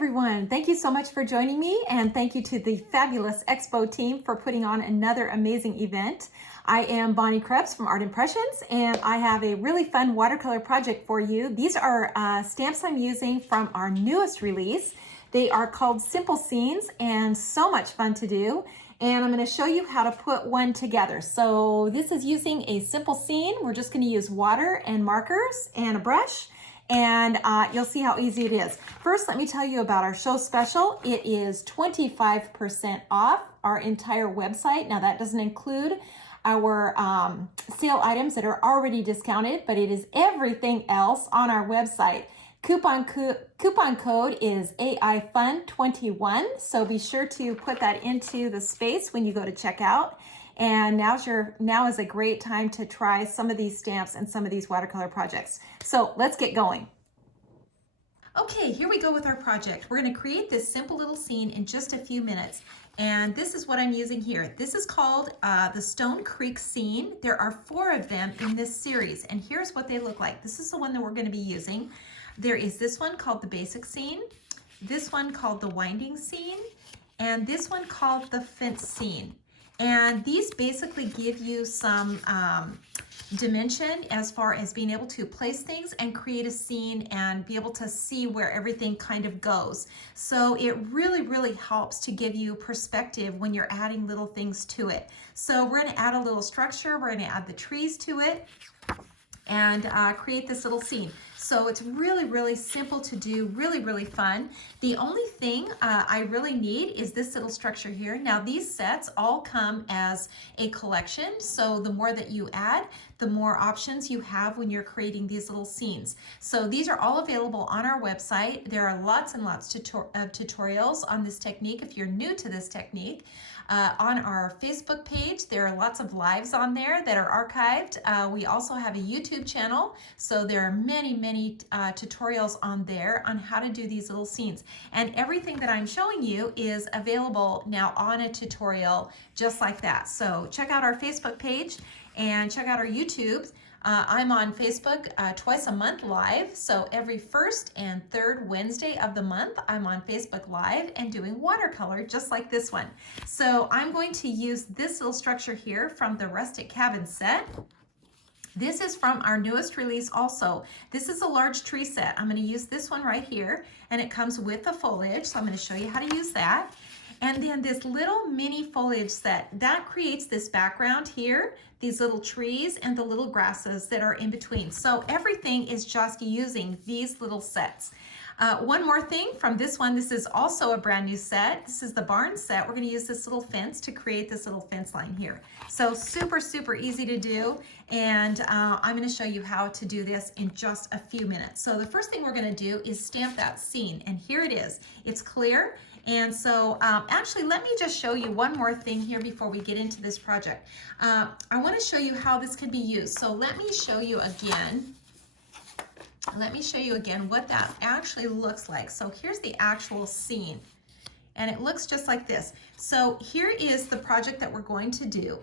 everyone. Thank you so much for joining me, and thank you to the fabulous Expo team for putting on another amazing event. I am Bonnie Krebs from Art Impressions, and I have a really fun watercolor project for you. These are stamps I'm using from our newest release. They are called Simple Scenes and so much fun to do. And I'm going to show you how to put one together. So this is using a simple scene. We're just going to use water and markers and a brush. And you'll see how easy it is. First, let me tell you about our show special. It is 25% off our entire website. Now that doesn't include our sale items that are already discounted, but it is everything else on our website. Coupon code is 𝐂𝐲𝐿21, so be sure to put that into the space when you go to checkout. And now is a great time to try some of these stamps and some of these watercolor projects. So let's get going. Okay, here we go with our project. We're going to create this simple little scene in just a few minutes. And this is what I'm using here. This is called the Stone Creek scene. There are 4 of them in this series, and here's what they look like. This is the one that we're going to be using. There is this one called the basic scene, this one called the winding scene, and this one called the fence scene. And these basically give you some dimension as far as being able to place things and create a scene and be able to see where everything kind of goes. So it really, really helps to give you perspective when you're adding little things to it. So we're going to add a little structure, we're going to add the trees to it, and create this little scene. So it's really, really simple to do, really, really fun. The only thing I really need is this little structure here. Now these sets all come as a collection, so the more that you add, the more options you have when you're creating these little scenes. So these are all available on our website. There are lots and lots of tutorials on this technique if you're new to this technique. On our Facebook page, there are lots of lives on there that are archived. We also have a YouTube channel, so there are many tutorials on there on how to do these little scenes. And everything that I'm showing you is available now on a tutorial just like that. So check out our Facebook page and check out our YouTube. I'm on Facebook twice a month live, so every first and third Wednesday of the month I'm on Facebook live and doing watercolor just like this one. So I'm going to use this little structure here from the Rustic Cabin set. This is from our newest release also. This is a large tree set. I'm going to use this one right here, and it comes with the foliage, so I'm going to show you how to use that. And then this little mini foliage set, that creates this background here, these little trees and the little grasses that are in between. So everything is just using these little sets. One more thing from this one, this is also a brand new set. This is the barn set. We're going to use this little fence to create this little fence line here. So super, super easy to do. And I'm going to show you how to do this in just a few minutes. So the first thing we're going to do is stamp that scene. And here it is. It's clear. And so actually, let me just show you one more thing here before we get into this project. I want to show you how this can be used. So let me show you again. Let me show you again what that actually looks like. So here's the actual scene, and it looks just like this. So here is the project that we're going to do.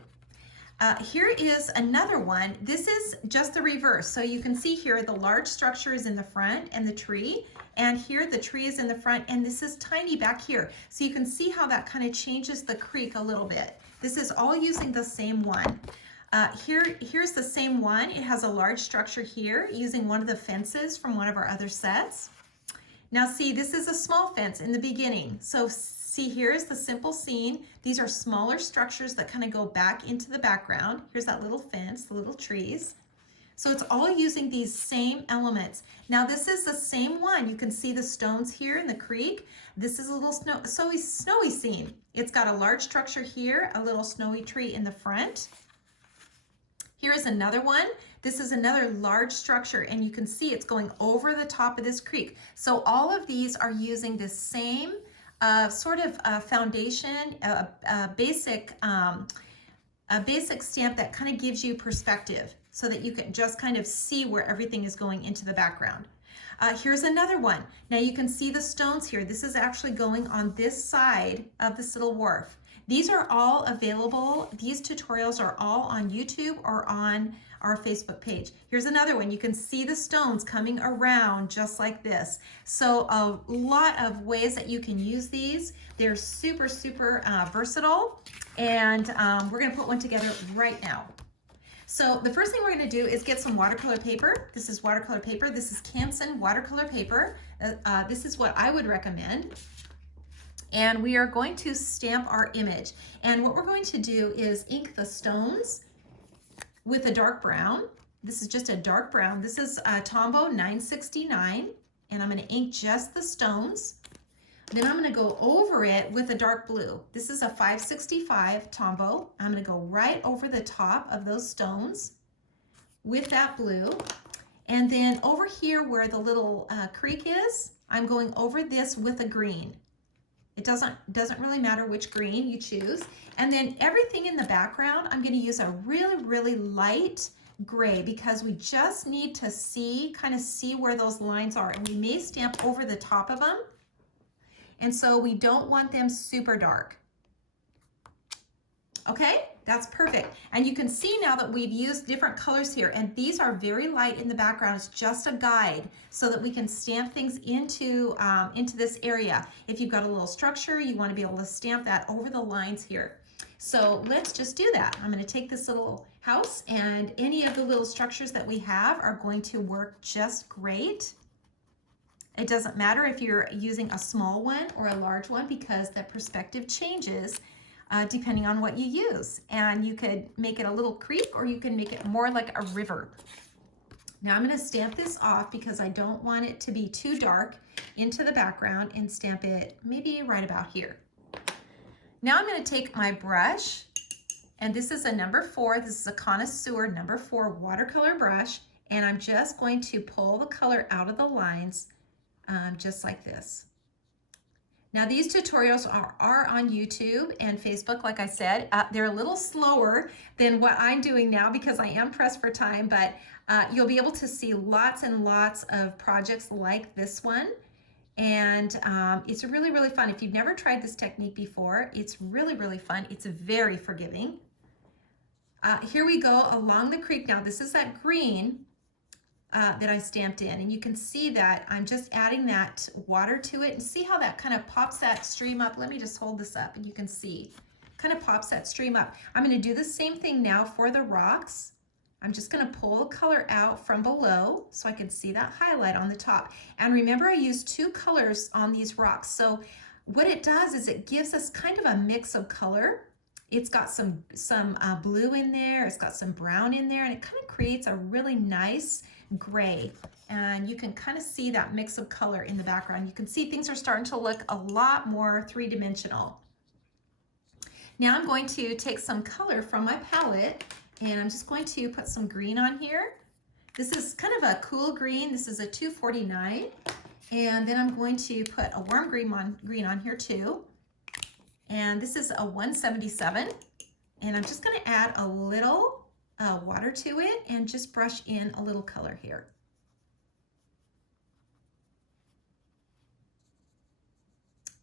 Here is another one. This is just the reverse. So you can see here the large structure is in the front and the tree, and here the tree is in the front, and this is tiny back here. So you can see how that kind of changes the creek a little bit. This is all using the same one. Here's the same one. It has a large structure here using one of the fences from one of our other sets. Now see, this is a small fence in the beginning. So see, here's the simple scene. These are smaller structures that kind of go back into the background. Here's that little fence, the little trees. So it's all using these same elements. Now this is the same one. You can see the stones here in the creek. This is a little snowy scene. It's got a large structure here, a little snowy tree in the front. Here is another one. This is another large structure, and you can see it's going over the top of this creek. So all of these are using the same sort of foundation, a basic stamp that kind of gives you perspective so that you can just kind of see where everything is going into the background. Here's another one. Now you can see the stones here. This is actually going on this side of this little wharf. These are all available. These tutorials are all on YouTube or on our Facebook page. Here's another one. You can see the stones coming around just like this. So a lot of ways that you can use these. They're super, super versatile, and we're gonna put one together right now. So the first thing we're going to do is get some watercolor paper. This is watercolor paper. This is 𝐒𝐿 watercolor paper. This is what I would recommend. And we are going to stamp our image. And what we're going to do is ink the stones with a dark brown. This is just a dark brown. This is Tombow 969. And I'm going to ink just the stones. Then I'm going to go over it with a dark blue. This is a 565 Tombow. I'm going to go right over the top of those stones with that blue. And then over here where the little creek is, I'm going over this with a green. It doesn't really matter which green you choose. And then everything in the background, I'm going to use a really, really light gray because we just need to kind of see where those lines are. And we may stamp over the top of them. And so we don't want them super dark. Okay, that's perfect. And you can see now that we've used different colors here, and these are very light in the background. It's just a guide so that we can stamp things into this area. If you've got a little structure, you want to be able to stamp that over the lines here. So let's just do that. I'm going to take this little house, and any of the little structures that we have are going to work just great. It doesn't matter if you're using a small one or a large one because the perspective changes depending on what you use. And you could make it a little creek or you can make it more like a river. Now I'm going to stamp this off because I don't want it to be too dark into the background, and stamp it maybe right about here. Now I'm going to take my brush, and this is a number 4. This is a Connoisseur number 4 watercolor brush, and I'm just going to pull the color out of the lines just like this. Now these tutorials are on YouTube and Facebook, like I said. They're a little slower than what I'm doing now because I am pressed for time, but you'll be able to see lots and lots of projects like this one. And it's really, really fun. If you've never tried this technique before, it's really, really fun. It's very forgiving. Here we go along the creek now. This is that green that I stamped in, and you can see that I'm just adding that water to it, and see how that kind of pops that stream up. Let me just hold this up and you can see kind of pops that stream up. I'm going to do the same thing now for the rocks. I'm just going to pull the color out from below so I can see that highlight on the top. And remember, I used 2 colors on these rocks, so what it does is it gives us kind of a mix of color. It's got some blue in there, it's got some brown in there, and it kind of creates a really nice gray. And you can kind of see that mix of color in the background. You can see things are starting to look a lot more three-dimensional. Now I'm going to take some color from my palette, and I'm just going to put some green on here. This is kind of a cool green. This is a 249. And then I'm going to put a warm green on here too. And this is a 177. And I'm just going to add a little water to it and just brush in a little color here.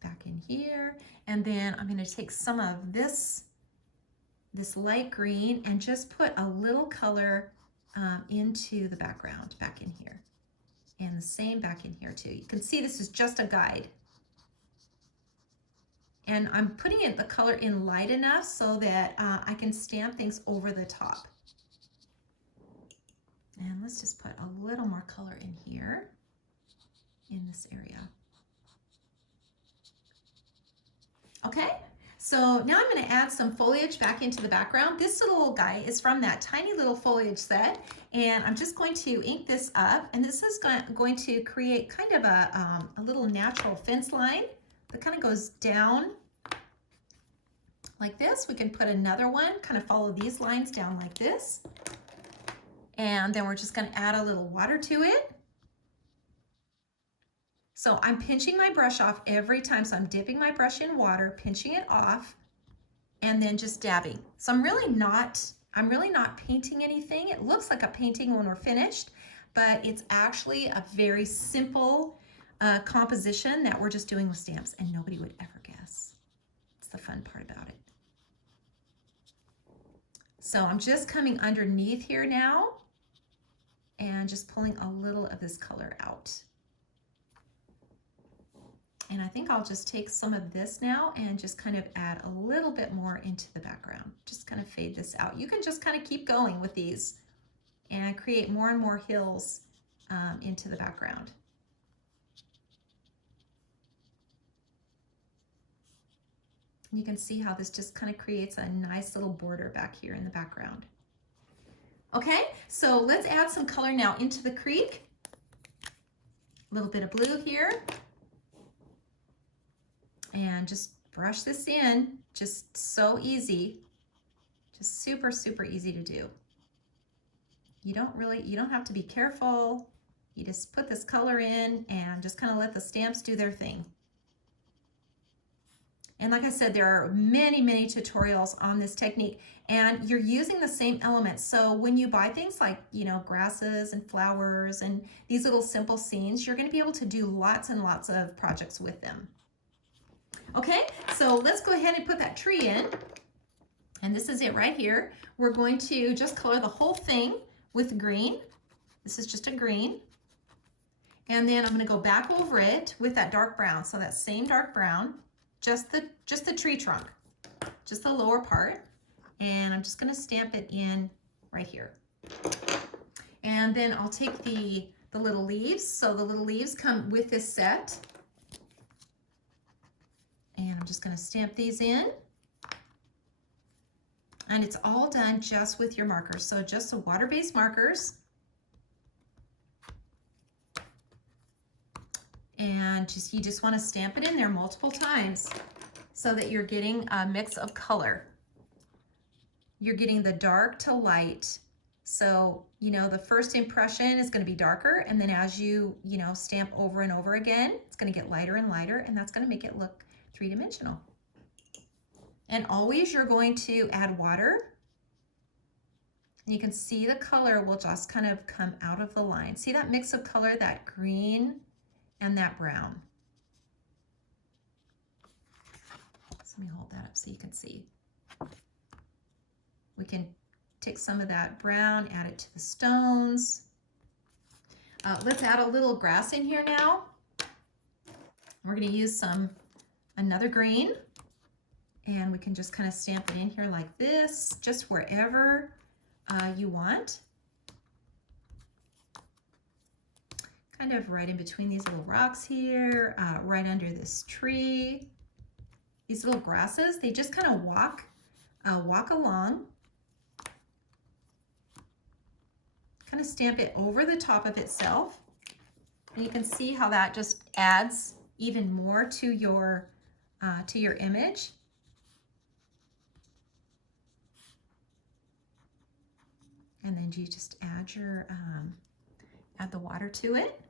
Back in here. And then I'm going to take some of this light green and just put a little color into the background back in here. And the same back in here too. You can see this is just a guide. And I'm putting the color in light enough so that I can stamp things over the top. And let's just put a little more color in here, in this area. Okay, so now I'm going to add some foliage back into the background. This little guy is from that tiny little foliage set, and I'm just going to ink this up, and this is going to create kind of a little natural fence line that kind of goes down like this. We can put another one, kind of follow these lines down like this. And then we're just going to add a little water to it. So I'm pinching my brush off every time. So I'm dipping my brush in water, pinching it off, and then just dabbing. So I'm really not painting anything. It looks like a painting when we're finished, but it's actually a very simple composition that we're just doing with stamps, and nobody would ever guess. It's the fun part about it. So I'm just coming underneath here now and just pulling a little of this color out. And I think I'll just take some of this now and just kind of add a little bit more into the background. Just kind of fade this out. You can just kind of keep going with these and create more and more hills into the background. You can see how this just kind of creates a nice little border back here in the background. Okay, so let's add some color now into the creek. A little bit of blue here. And just brush this in, just so easy. Just super, super easy to do. You don't have to be careful. You just put this color in and just kind of let the stamps do their thing. And like I said, there are many, many tutorials on this technique, and you're using the same elements. So when you buy things like, you know, grasses and flowers and these little simple scenes, you're going to be able to do lots and lots of projects with them. Okay, so let's go ahead and put that tree in. And this is it right here. We're going to just color the whole thing with green. This is just a green. And then I'm going to go back over it with that dark brown. So that same dark brown. Just the tree trunk, just the lower part, and I'm just going to stamp it in right here. And then I'll take the little leaves. So the little leaves come with this set, and I'm just going to stamp these in. And it's all done just with your markers. So just the water-based markers. And you just want to stamp it in there multiple times so that you're getting a mix of color. You're getting the dark to light. So, you know, the first impression is going to be darker, and then as you stamp over and over again, it's going to get lighter and lighter, and that's going to make it look three-dimensional. And always you're going to add water. You can see the color will just kind of come out of the line. See that mix of color, that green and that brown. So let me hold that up so you can see. We can take some of that brown, add it to the stones. Let's add a little grass in here now. We're going to use another green, and we can just kind of stamp it in here like this, just wherever you want. Kind of right in between these little rocks here, right under this tree. These little grasses, they just kind of walk along. Kind of stamp it over the top of itself. And you can see how that just adds even more to your image. And then you just add your add the water to it.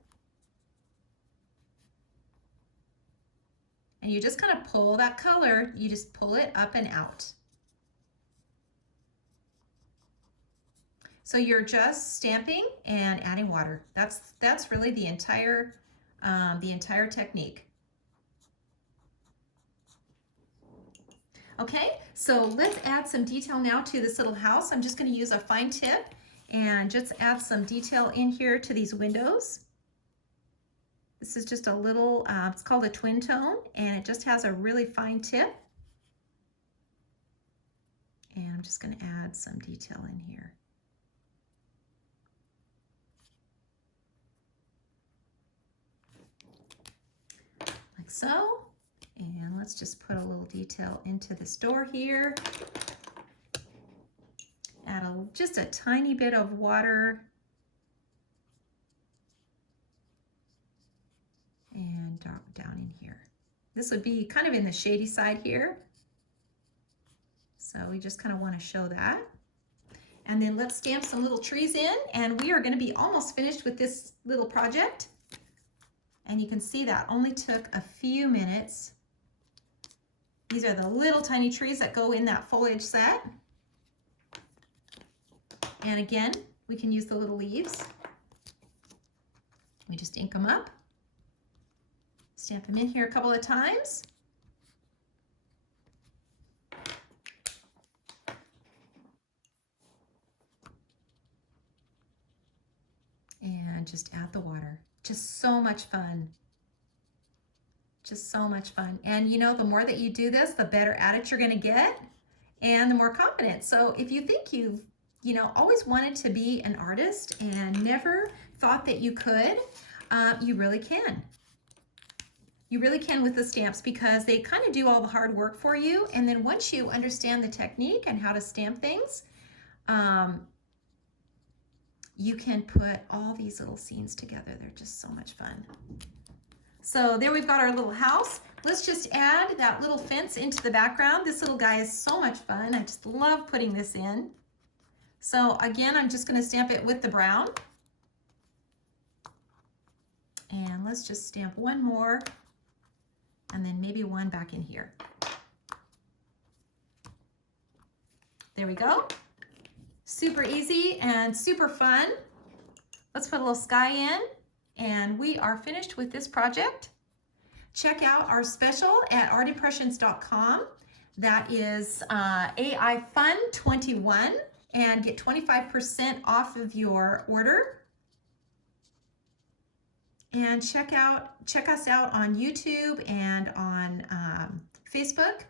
And you just kind of pull that color, you just pull it up and out. So you're just stamping and adding water. That's really the entire technique. Okay, so let's add some detail now to this little house. I'm just going to use a fine tip and just add some detail in here to these windows. This is just a little, it's called a twin tone, and it just has a really fine tip. And I'm just going to add some detail in here. Like so. And let's just put a little detail into this door here. Add just a tiny bit of water. And drop down in here. This would be kind of in the shady side here. So we just kind of want to show that. And then let's stamp some little trees in, and we are going to be almost finished with this little project. And you can see that only took a few minutes. These are the little tiny trees that go in that foliage set. And again, we can use the little leaves. We just ink them up. Stamp them in here a couple of times. and just add the water. Just so much fun. Just so much fun. And you know, the more that you do this, the better at it you're gonna get and the more confident. So if you think you've, always wanted to be an artist and never thought that you could, you really can. You really can with the stamps because they kind of do all the hard work for you. And then once you understand the technique and how to stamp things, you can put all these little scenes together. They're just so much fun. So there we've got our little house. Let's just add that little fence into the background. This little guy is so much fun. I just love putting this in. So again, I'm just going to stamp it with the brown. And let's just stamp one more and then maybe one back in here. There we go. Super easy and super fun. Let's put a little sky in and we are finished with this project. Check out our special at artimpressions.com. That is 𝐴𝐼FUN21 and get 25% off of your order. And check us out on YouTube and on Facebook.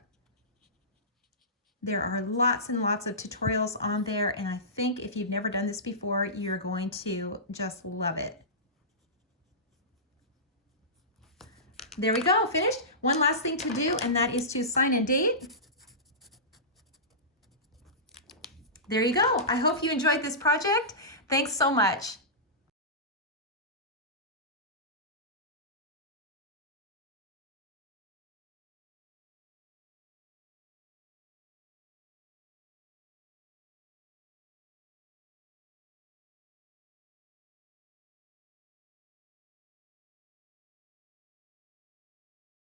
There are lots and lots of tutorials on there, and I think if you've never done this before, you're going to just love it. There we go, finished. One last thing to do, and that is to sign and date. There you go. I hope you enjoyed this project. Thanks so much.